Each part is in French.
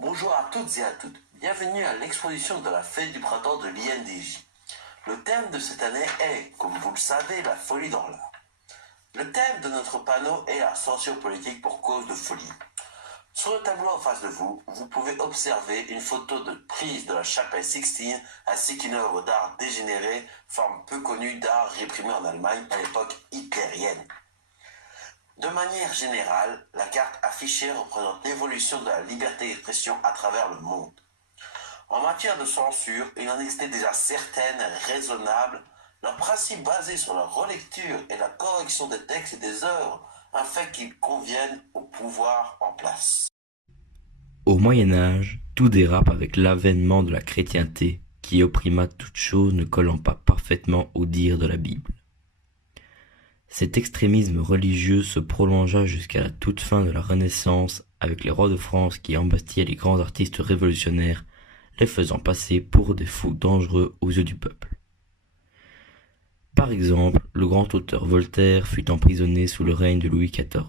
Bonjour à toutes et à toutes, bienvenue à l'exposition de la fête du printemps de l'INDJ. Le thème de cette année est, comme vous le savez, la folie dans l'art. Le thème de notre panneau est la censure politique pour cause de folie. Sur le tableau en face de vous, vous pouvez observer une photo de prise de la chapelle Sixtine ainsi qu'une œuvre d'art dégénérée, forme peu connue d'art réprimée en Allemagne à l'époque hitlérienne. De manière générale, la carte affichée représente l'évolution de la liberté d'expression à travers le monde. En matière de censure, il en existait déjà certaines raisonnables, leur principe basé sur la relecture et la correction des textes et des œuvres, afin qu'ils conviennent au pouvoir en place. Au Moyen Âge, tout dérape avec l'avènement de la chrétienté, qui opprima toute chose ne collant pas parfaitement au dire de la Bible. Cet extrémisme religieux se prolongea jusqu'à la toute fin de la Renaissance avec les rois de France qui embastillaient les grands artistes révolutionnaires, les faisant passer pour des fous dangereux aux yeux du peuple. Par exemple, le grand auteur Voltaire fut emprisonné sous le règne de Louis XIV.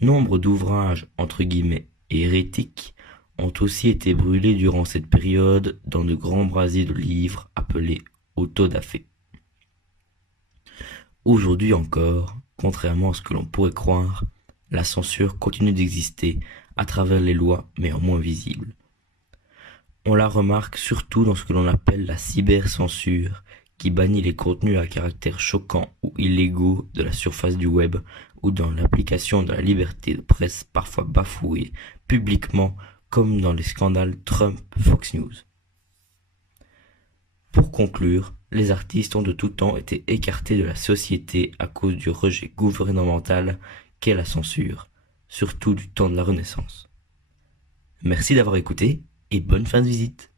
Nombre d'ouvrages entre guillemets hérétiques ont aussi été brûlés durant cette période dans de grands brasiers de livres appelés autodafés. Aujourd'hui encore, contrairement à ce que l'on pourrait croire, la censure continue d'exister à travers les lois mais en moins visible. On la remarque surtout dans ce que l'on appelle la cybercensure, qui bannit les contenus à caractère choquant ou illégaux de la surface du web ou dans l'application de la liberté de presse parfois bafouée publiquement comme dans les scandales Trump-Fox News. Pour conclure, les artistes ont de tout temps été écartés de la société à cause du rejet gouvernemental qu'est la censure, surtout du temps de la Renaissance. Merci d'avoir écouté et bonne fin de visite.